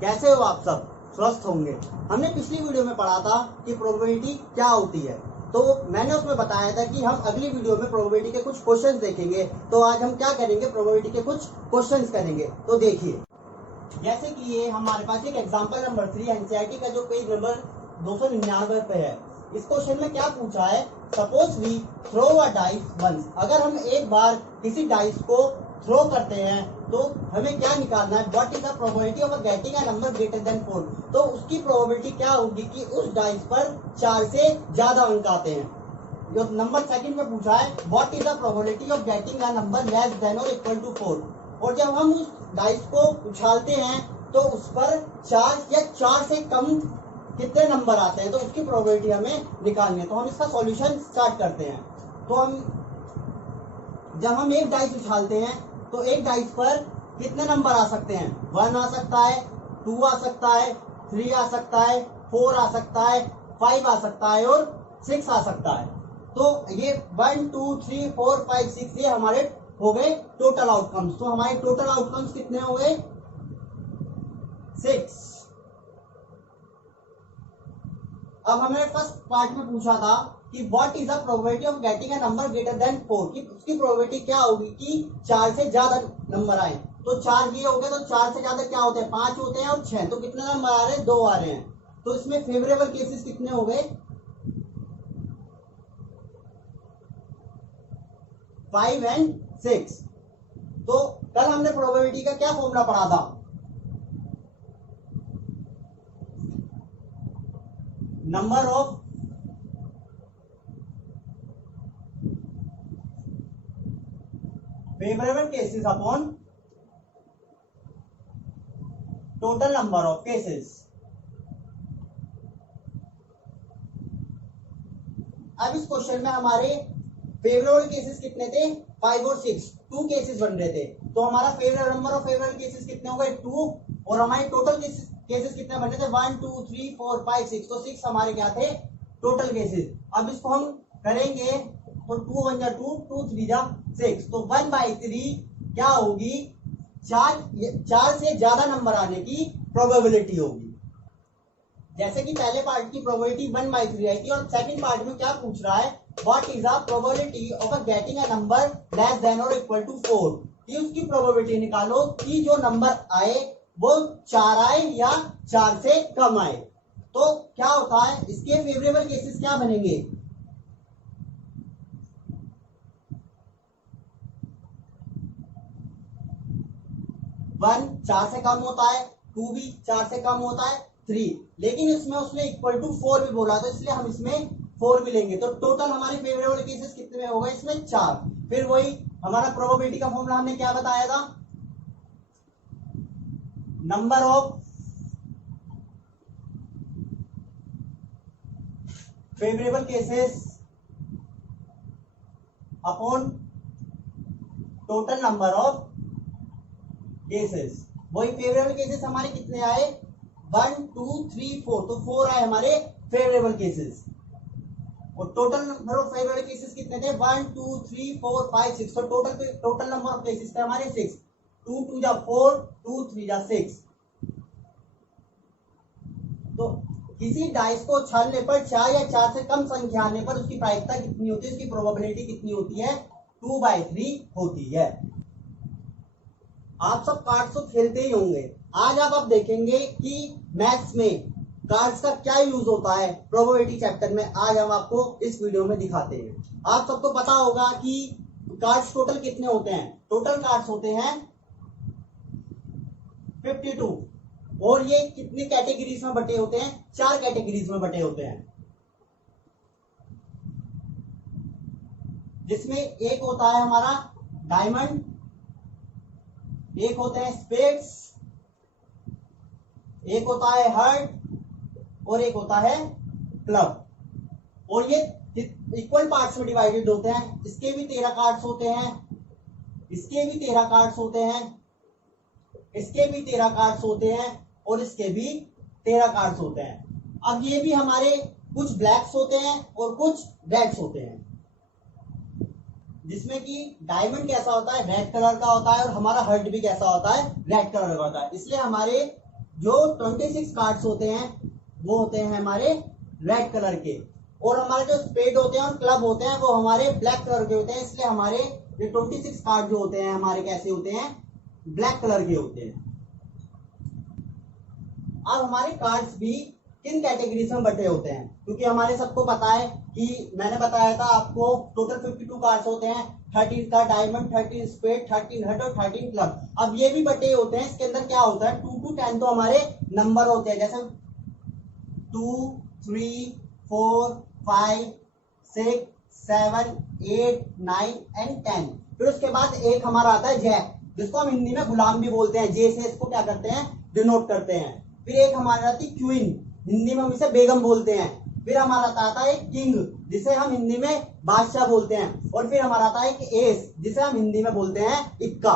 कैसे हो आप सब? स्वस्थ होंगे। हमने पिछली वीडियो में पढ़ा था कि प्रोबेबिलिटी क्या होती है, तो मैंने उसमें बताया था कि हम अगली वीडियो में प्रोबेबिलिटी के कुछ क्वेश्चंस देखेंगे। तो आज हम क्या करेंगे, प्रोबेबिलिटी के कुछ क्वेश्चंस करेंगे। तो देखिए, जैसे कि ये हमारे पास एक एग्जांपल नंबर 3 एनसीईआरटी का जो पेज नंबर 299 पे है। इस क्वेश्चन में क्या पूछा है, suppose we throw a dice once. अगर हम एक बार किसी डाइस को थ्रो करते हैं तो हमें क्या निकालना है, what is the probability of getting a number greater than 4। तो उसकी प्रोबेबिलिटी क्या होगी कि उस डाइस पर 4 से ज्यादा अंक आते हैं। जो नंबर सेकंड में पूछा है, what is the probability of getting a number less than और इक्वल टू 4। और जब हम उस डाइस को उछालते हैं तो उस पर 4 या 4 से कम कितने नंबर आते हैं, तो उसकी प्रोबेबिलिटी हमें निकालनी है। तो हम इसका सॉल्यूशन स्टार्ट करते हैं। तो जब हम एक डाइस उछालते हैं तो एक डाइस पर कितने नंबर आ सकते हैं, 1 आ सकता है, 2 आ सकता है, 3 आ सकता है, 4 आ सकता है, 5 आ सकता है और 6 आ सकता है। तो ये 1 2 3 4 5 6 ये हमारे हो गए टोटल आउटकम्स। तो हमारे टोटल आउटकम्स कितने हो गए, 6। अब हमें फर्स्ट पार्ट में पूछा था कि what is the probability of getting a number greater than 4, कि उसकी प्रोबेबिलिटी क्या होगी कि 4 से ज्यादा नंबर आए। तो 4 ये हो गए, तो 4 से ज्यादा क्या होते हैं, 5 होते हैं और 6। तो कितने नंबर आ रहे हैं, 2 आ रहे हैं। तो इसमें फेवरेबल केसेस कितने हो गए, 5 एंड 6। तो कल हमने प्रोबेबिलिटी का क्या फॉर्मूला पढ़ा था, number of favourable cases upon total number of cases. अब इस क्वेश्चन में हमारे फेवरेबल केसेस कितने थे, 5 और 6, 2 केसेस बन रहे थे। तो हमारा favourable number of favourable cases कितने हो गए, 2। और हमारे टोटल केसेस कितने बन रहे थे, 1 2 3 4 5 6। तो 6 हमारे क्या थे, टोटल केसेस। अब इसको हम करेंगे तो 2 1 जा 2, 2 3 जा 6। तो 1/3 क्या होगी, 4 से ज्यादा नंबर आने की प्रोबेबिलिटी होगी। जैसे कि पहले पार्ट की प्रोबेबिलिटी 1/3 आई थी, और सेकंड पार्ट में क्या पूछ रहा है, what is the probability of getting a number less than और इक्वल टू 4। कि उसकी प्रोबेबिलिटी निकालो कि जो नंबर आए वो 4 आए या 4 से कम आए। तो क्या होता है, इसके फेवरेबल केसेस क्या बनेंगे, 1 4 से कम होता है, 2 भी 4 से कम होता है, 3। लेकिन इसमें उसने इक्वल टू 4 भी बोला था, इसलिए हम इसमें 4 भी लेंगे। तो टोटल हमारे फेवरेबल केसेस कितने हो गए, इसमें 4। फिर वही हमारा प्रोबेबिलिटी का फॉर्मूला हमने क्या बताया था, number of favourable cases upon total number of cases. वही फेवरेबल केसेस हमारे कितने आए, 1 2 3 4। तो 4 आए हमारे फेवरेबल केसेस। और total number of favourable cases कितने थे, 1 2 3 4 5 6। तो टोटल नंबर ऑफ केसेस थे हमारे 6। 2 2 जा 4, 2 3 जा 6। तो किसी डाइस को उछालने पर 4 या 4 से कम संख्या आने पर उसकी प्रायिकता कितनी होती है, उसकी प्रोबेबिलिटी कितनी होती है, 2/3 होती है। आप सब कार्ड्स तो खेलते ही होंगे। आज आप देखेंगे कि मैथ्स में कार्ड्स का क्या यूज होता है प्रोबेबिलिटी चैप्टर में। आज हम आपको इस वीडियो में दिखाते हैं। आप सबको पता होगा कि कार्ड्स टोटल कितने होते हैं, टोटल कार्ड्स होते हैं 52। और ये कितनी कैटेगरीज में बटे होते हैं, 4 कैटेगरीज में बटे होते हैं। जिसमें एक होता है हमारा डायमंड, एक होते हैं स्पेड्स, एक होता है हार्ट और एक होता है क्लब। और ये इक्वल पार्ट्स में डिवाइडेड होते हैं। इसके भी 13 कार्ड्स होते हैं, इसके भी 13 कार्ड्स होते हैं, इसके भी 13 कार्ड्स होते हैं और इसके भी 13 कार्ड्स होते हैं। अब ये भी हमारे कुछ ब्लैक्स होते हैं और कुछ रेड्स होते हैं। जिसमें कि डायमंड कैसा होता है, रेड कलर का होता है, और हमारा हर्ट भी कैसा होता है, रेड कलर का होता है। इसलिए हमारे जो 26 कार्ड्स होते हैं वो होते हैं हमारे रेड कलर के, और हमारे जो स्पेड होते हैं और क्लब होते हैं वो हमारे ब्लैक कलर के होते हैं। इसलिए हमारे ये 26 कार्ड जो होते हैं हमारे कैसे होते हैं, ब्लैक कलर के होते हैं। अब हमारे कार्ड्स भी किन कैटेगरीज में बटे होते हैं, क्योंकि हमारे सबको पता है कि मैंने बताया था आपको टोटल 52 कार्ड्स होते हैं, 13 का डायमंड, 13 स्पेड, 13 हर्ट और 13 क्लब। अब ये भी बटे होते हैं, इसके अंदर क्या होता है 2 to 10 तो हमारे नंबर होते हैं, जैसे 2, 3, 4, 5, 6, 7, 8, 9 एंड 10। फिर उसके बाद एक हमारा आता है जैक, जिसको हम हिंदी में गुलाम भी बोलते हैं, जे से इसको क्या करते हैं, डिनोट करते हैं। फिर एक हमारा आती है क्वीन, हिंदी में हम इसे बेगम बोलते हैं। फिर हमारा आता है किंग, जिसे हम हिंदी में बादशाह बोलते हैं। और फिर हमारा आता है एक एस, जिसे हम हिंदी में बोलते हैं इक्का।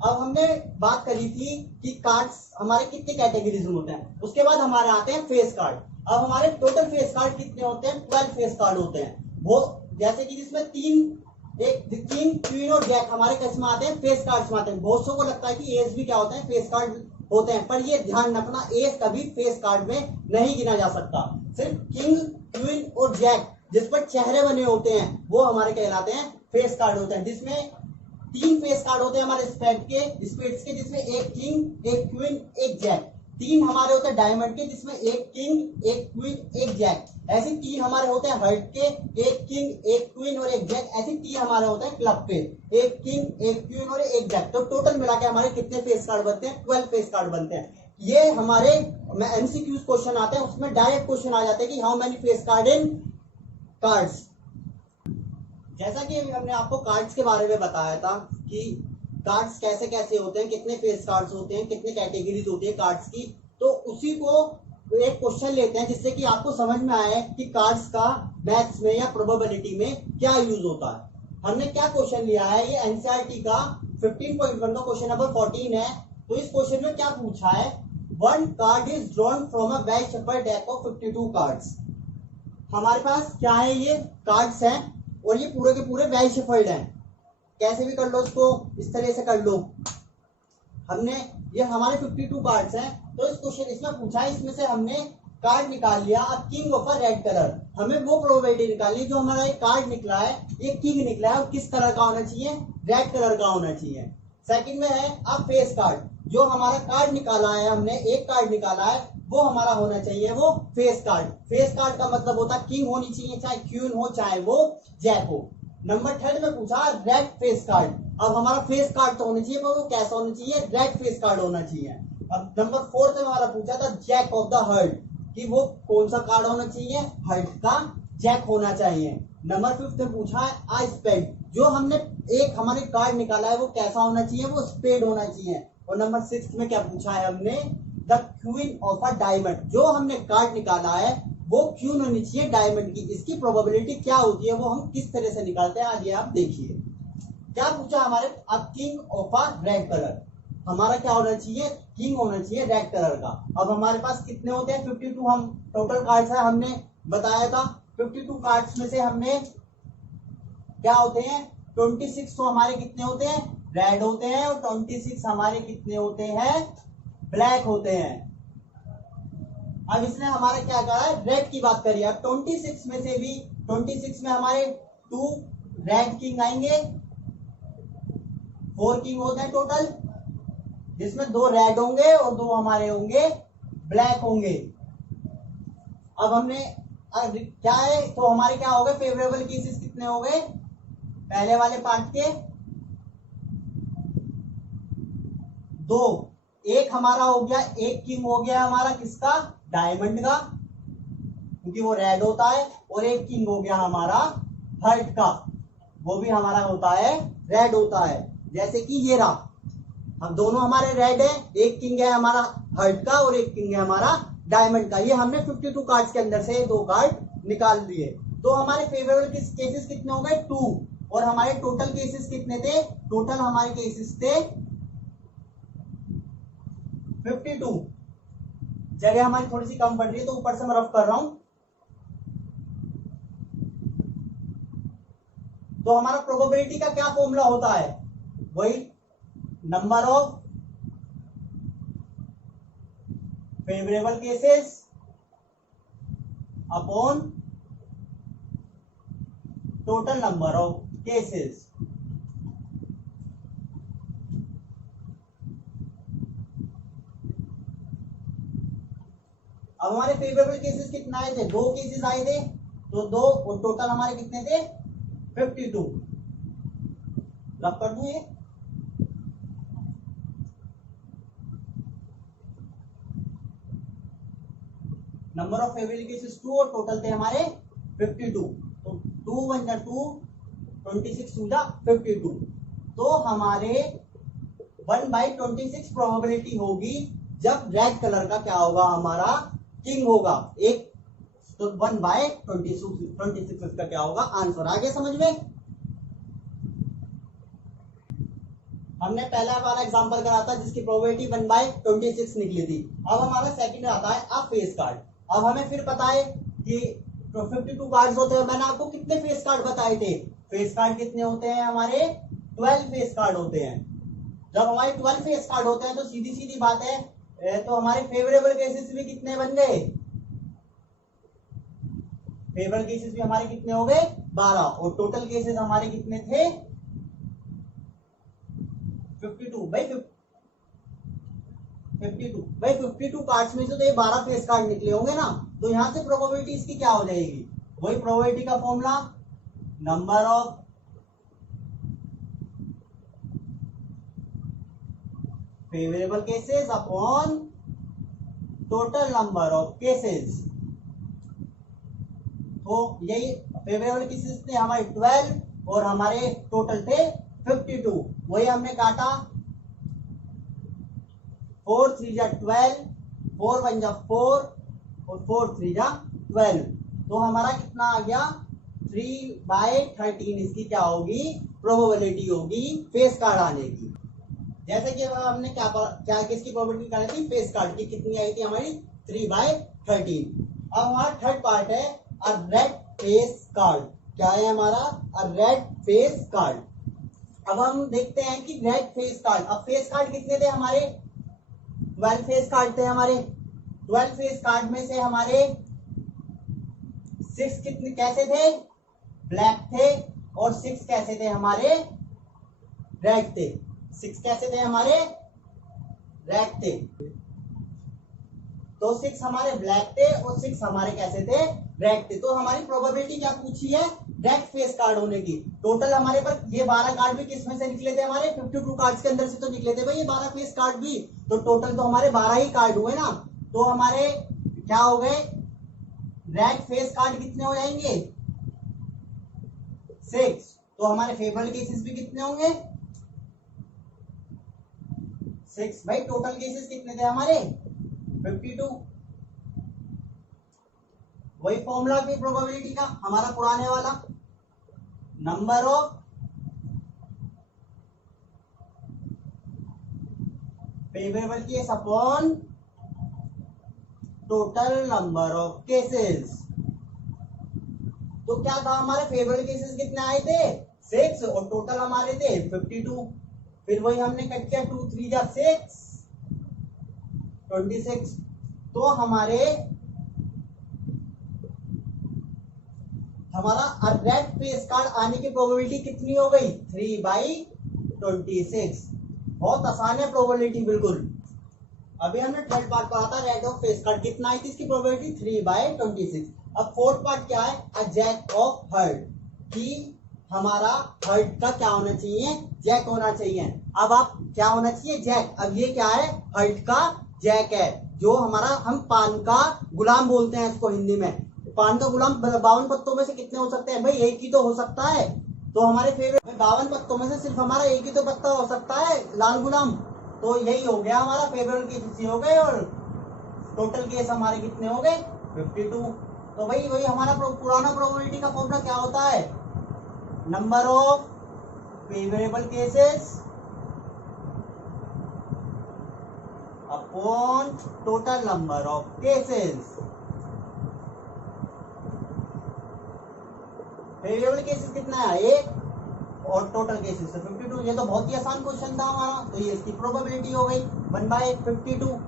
अब हमने बात करी थी कि कार्ड्स हमारे कितने कैटेगरीज में होते हैं, उसके बाद हमारे आते हैं फेस कार्ड। अब हमारे टोटल फेस कार्ड कितने होते हैं, 12 फेस कार्ड होते हैं। वो जैसे कि जिसमें एक किंग, क्वीन और जैक हमारे किस में आते हैं, फेस कार्ड्स में आते हैं। बहुत सौ को लगता है कि एस भी क्या होते हैं, फेस कार्ड होते हैं, पर ये ध्यान रखना एस कभी फेस कार्ड में नहीं गिना जा सकता। सिर्फ किंग, क्वीन और जैक जिस पर चेहरे बने होते हैं वो हमारे कहलाते हैं फेस कार्ड होते हैं, जिसमें 3 फेस कार्ड होते हैं हमारे स्पेड्स के, जिसमें एक किंग, एक क्वीन, एक जैक। 3 हमारे होते हैं डायमंड के, जिसमें एक किंग, एक क्वीन, एक जैक। ऐसे 3 हमारे होते हैं हर्ट के, एक किंग, एक क्वीन और एक जैक। ऐसे 3 हमारे होते हैं क्लब पे, एक किंग, एक क्वीन और एक जैक। तो टोटल मिला के हमारे कितने फेस कार्ड बनते हैं, 12 फेस कार्ड बनते हैं। ये हमारे एमसीक्यूज क्वेश्चन आते हैं, उसमें डायरेक्ट क्वेश्चन आ जाते हैं कि how many face card in cards. जैसा कि हमने आपको कार्ड्स के बारे में बताया था कि कार्ड्स कैसे कैसे होते हैं, कितने फेस कार्ड्स होते हैं, कितने कैटेगरीज होती है कार्ड्स की, तो उसी को एक क्वेश्चन लेते हैं जिससे कि आपको समझ में आए कि कार्ड्स का मैथ्स में या प्रोबेबिलिटी में क्या यूज होता है। हमने क्या क्वेश्चन लिया है, ये एनसीईआरटी का 15.1 का क्वेश्चन नंबर 14 है। तो इस क्वेश्चन में क्या पूछा है, 1 card is drawn from a well shuffled deck of 52 cards. हमारे पास क्या है, ये कार्ड्स हैं और ये पूरे के पूरे वेल शफल्ड हैं। कैसे भी कर लो इसको, इस तरह से कर लो। हमने ये हमारे 52 कार्ड्स हैं, तो इस क्वेश्चन इसमें पूछा है, इसमें से हमने कार्ड निकाल लिया अब king of a red colour. हमें वो प्रोबेबिलिटी निकालनी, जो हमारा एक कार्ड निकला है, ये किंग निकला है और किस कलर का होना चाहिए, रेड कलर का होना चाहिए। सेकंड में है अब फेस कार्ड, जो हमारा कार्ड निकाला है, हमने एक कार्ड निकाला है, वो हमारा होना चाहिए वो फेस कार्ड। फेस कार्ड का मतलब होता है किंग होनी चाहिए, चाहे क्वीन हो, चाहे वो जैक हो। नंबर 3 में पूछा रेड फेस कार्ड। अब हमारा फेस कार्ड तो होना चाहिए, पर वो कैसा होना चाहिए, रेड फेस कार्ड होना चाहिए। अब नंबर 4 में हमारा पूछा था जैक ऑफ द हर्ट, कि वो कौन सा कार्ड होना चाहिए, हर्ट का जैक होना चाहिए। नंबर 5 में पूछा है आ स्पेड, जो हमने एक हमारे कार्ड निकाला है वो कैसा होना चाहिए, वो स्पेड होना चाहिए। और नंबर 6 में क्या पूछा है हमने, the queen of a diamond, जो हमने कार्ड निकाला है वो क्वीन होनी चाहिए डायमंड की। इसकी प्रोबेबिलिटी क्या होती है वो हम किस तरह से निकालते हैं, आगे आप देखिए। क्या पूछा हमारे, अब king of a red colour, हमारा क्या होना चाहिए, किंग होना चाहिए रेड कलर का। अब हमारे पास कितने होते हैं, 52 हम टोटल कार्ड्स है, हमने बताया था 52 कार्ड्स में से हमने क्या होते हैं, 26 तो हमारे कितने होते हैं, रेड होते हैं, और 26 हमारे कितने होते हैं, ब्लैक होते हैं। अब इसने हमारा क्या कहा है, रेड की बात करिए। अब 26 में से भी 26 में हमारे 2 रेड किंग आएंगे, 4 किंग होते हैं टोटल, जिसमें 2 रेड होंगे और 2 हमारे होंगे ब्लैक होंगे। अब हमने क्या है, तो हमारे क्या हो गए फेवरेबल केसेस कितने हो गए, पहले वाले पार्ट के 2, एक हमारा हो गया, एक किंग हो गया हमारा किसका, डायमंड का, क्योंकि वो रेड होता है, और एक किंग हो गया हमारा हर्ट का, वो भी हमारा होता है रेड होता है। जैसे कि ये रहा, हम दोनों हमारे रेड है, एक किंग है हमारा हर्ट का और एक किंग है हमारा डायमंड का। ये हमने 52 कार्ड्स के अंदर से 2 कार्ड निकाल दिए। तो हमारे फेवरेबल केसेस कितने हो गए, 2, और हमारे टोटल केसेस कितने थे, टोटल हमारे केसेस थे 52। जगह हमारी थोड़ी सी कम पड़ रही है तो ऊपर से मैं रफ कर रहा हूं। तो हमारा प्रोबेबिलिटी का क्या फॉर्मूला होता है, वही number of favourable cases upon total number of cases. अब हमारे फेवरेबल केसेस कितना आए थे, 2 केसेस आए थे, तो 2 और टोटल हमारे कितने थे 52। रब कर दूं ये, नंबर ऑफ फेवरेबल केसेस 2 और टोटल थे हमारे 52। तो 2 1 जा 2, 26 2 जा 52। तो हमारे 1/26 प्रोबेबिलिटी होगी जब रेड कलर का क्या होगा, हमारा किंग होगा एक। तो 1/26 इसका क्या होगा आंसर। आगे समझ में, हमने पहला वाला एग्जांपल करा था जिसकी प्रोबेबिलिटी 1/26 निकली थी। अब हमारा सेकंड आता है अब फेस कार्ड। अब हमें फिर पता है कि 52 कार्ड्स होते हैं। मैंने आपको कितने फेस कार्ड बताए थे, फेस कार्ड कितने होते हैं हमारे 12 फेस कार्ड होते हैं। जब हमारे 12 फेस कार्ड होते हैं तो सीधी सीधी बात है, तो हमारे फेवरेबल केसेस भी कितने बन गए, फेवरेबल केसेस भी हमारे कितने हो गए 12, और टोटल केसेस हमारे कितने थे 52 भाई 52 कार्ड्स में से तो ये 12 फेस कार्ड निकले होंगे ना। तो यहां से प्रोबेबिलिटी इसकी क्या हो जाएगी, वही प्रोबेबिलिटी का formula, number of favourable cases upon total number of cases. तो यही फेवरेबल केसेस थे हमारे 12 और हमारे टोटल थे 52। वही हमने काटा, 4 3 जा 12, 4 1 जा 4 और 4 3 जा 12। तो हमारा कितना आ गया 3/13 इसकी क्या होगी प्रोबेबिलिटी होगी फेस कार्ड आने की। जैसे कि हमने क्या किसकी प्रोबेबिलिटी निकाली थी, फेस कार्ड की, कितनी आई थी हमारी 3/13। अब हमारा थर्ड पार्ट है अ रेड फेस कार्ड। क्या है हमारा अ रेड फेस कार्ड। अब हम देखते हैं कि रेड फेस कार्ड, अब फेस कार्ड कितने थे हमारे 12 फेस कार्ड थे हमारे। 12 फेस कार्ड में से हमारे 6 कितने कैसे थे ब्लैक थे, और 6 कैसे थे हमारे रेड थे। 6 कैसे थे हमारे रेड थे, तो 6 हमारे ब्लैक थे और 6 हमारे कैसे थे रेड थे। तो हमारी प्रोबेबिलिटी क्या पूछी है रेड फेस कार्ड होने की। टोटल हमारे पर ये 12 कार्ड भी किस में से निकले थे हमारे 52 कार्ड्स के अंदर से तो निकले थे भाई ये 12 फेस कार्ड भी। तो टोटल तो हमारे 12 ही कार्ड हुए ना। तो हमारे क्या हो गए रेड फेस कार्ड कितने हो जाएंगे 6। तो हमारे फेवरेबल केसेस भी कितने होंगे 6। भाई टोटल केसेस कितने थे हमारे 52। वही फॉर्मूला की प्रोबेबिलिटी का हमारा पुराने वाला, number of favourable case upon total number of cases. तो क्या था हमारे फेवरेबल केसेस कितने आए थे 6 और टोटल हमारे थे 52। फिर वही हमने कट किया 2 3 जा 6 26। तो हमारा रेड फेस कार्ड आने की प्रोबेबिलिटी कितनी हो गई 3/26। बहुत आसान है प्रोबेबिलिटी बिल्कुल। अभी हमने थर्ड पार्ट पढ़ा था रेड ऑफ फेस कार्ड, कितना आई थी इसकी प्रोबेबिलिटी 3/26। अब फोर्थ पार्ट क्या है अ जैक ऑफ हर्ट, कि हमारा हर्ट का क्या होना चाहिए जैक होना चाहिए। अब आप क्या होना चाहिए जैक। अब ये क्या है हर्ट का जैक है, जो हमारा हम पान का गुलाम बोलते हैं इसको हिंदी में। पान का गुलाम 52 पत्तों में से कितने हो सकते हैं भाई एक ही तो हो सकता है। तो हमारे फेवरेट 52 पत्तों में से सिर्फ हमारा एक ही तो पत्ता हो सकता है लाल गुलाम। तो यही हो गया हमारा फेवरेट केस हो गए, और टोटल केस हमारे कितने हो गए 52। तो भाई वही हमारा पुराना प्रोबेबिलिटी का फॉर्मूला क्या होता है, number of favourable cases upon total number of cases. Favourable cases कितना है 1 और टोटल केसेस 52। ये तो बहुत ही आसान क्वेश्चन था हमारा। तो ये इसकी प्रोबेबिलिटी हो गई 1/52।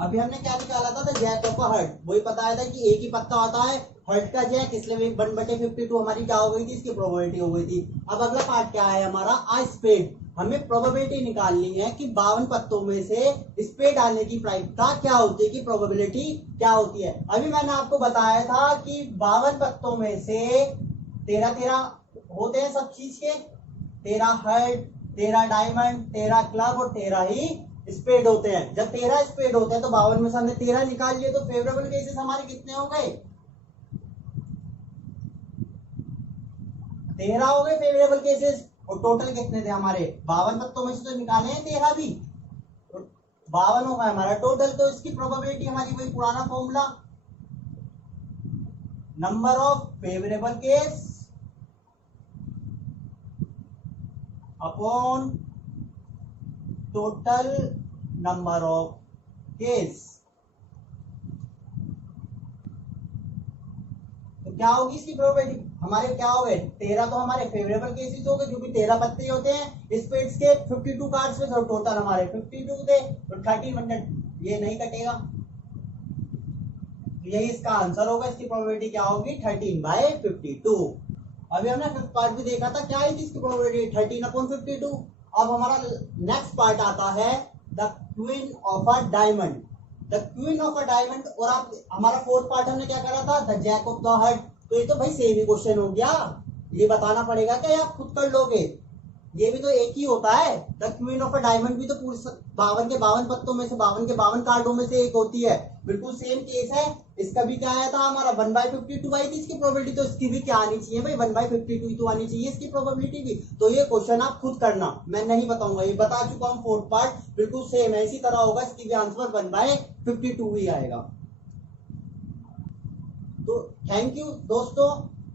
अभी हमने क्या निकाला था जैक ऑफ हर्ट, वही बताया था कि एक ही पत्ता होता है हर्ट का जैक, इसलिए 1/52 हमारी क्या हो गई थी, इसकी प्रोबेबिलिटी हो गई थी। अब अगला पार्ट क्या है हमारा, आ स्पेड। हमें प्रोबेबिलिटी निकालनी है कि 52 पत्तों में से स्पेड आने की प्रायिकता क्या होती है, कि प्रोबेबिलिटी क्या होती है। अभी मैंने आपको बताया था कि 52 पत्तों में से 13 होते हैं सब चीज के, 13 हर्ट, 13 डायमंड, 13 क्लब और 13 ही स्पेड होते हैं। जब 13 स्पेड होते हैं तो 52 में से हमने 13 निकाल लिए, तो फेवरेबल केसेस हमारे कितने हो गए, 13 हो गए फेवरेबल केसेस। और टोटल कितने थे हमारे, 52 पत्तों में से तो निकाले हैं 13 भी, 52 होगा हमारा टोटल। तो इसकी प्रोबेबिलिटी हमारी वही पुराना formula, number of favourable case upon total number of case. तो क्या होगी इसकी प्रोबेबिलिटी, हमारे क्या हो गए 13 तो हमारे फेवरेबल केसेस हो गए, क्योंकि 13 पत्ते होते हैं स्पेड्स के 52 कार्ड्स में, तो टोटल हमारे 52 थे, तो 13 ये नहीं कटेगा, तो यही इसका आंसर होगा। इसकी प्रोबेबिलिटी क्या होगी 13/52। अभी हमने फिफ्थ पार्ट भी देखा था, क्या है इसकी प्रोबेबिलिटी 13/52। अब हमारा नेक्स्ट पार्ट आता है the queen of a diamond, the queen of a diamond. और आप हमारा फोर्थ पार्ट हमने क्या करा था, the jack of the heart. तो ये तो भाई सेम ही क्वेश्चन हो गया, ये बताना पड़ेगा क्या, आप खुद कर लोगे, ये भी तो एक ही होता है। The queen of a diamond भी तो पूरे 52 के 52 पत्तों में से 52 के 52 कार्डों में से एक होती है, बिल्कुल सेम केस है। इसका भी क्या आया था हमारा 1/52 आई थी इसकी प्रोबेबिलिटी, तो इसकी भी क्या आनी चाहिए भाई 1/52 तो आनी चाहिए इसकी प्रोबेबिलिटी भी। तो ये क्वेश्चन आप खुद करना, मैं नहीं बताऊंगा, ये बता चुका हूँ फोर्थ पार्ट, बिल्कुल सेम है, इसी तरह होगा, इसकी भी आंसर 1/52 ही आएगा। तो थैंक यू दोस्तों,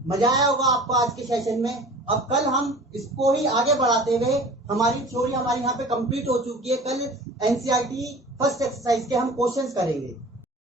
मजा आया होगा आपको आज के सेशन में। अब कल हम इसको ही आगे बढ़ाते हुए, हमारी थ्योरी हमारी यहाँ पे कंप्लीट हो चुकी है, कल एनसीईआरटी फर्स्ट एक्सरसाइज के हम क्वेश्चंस करेंगे।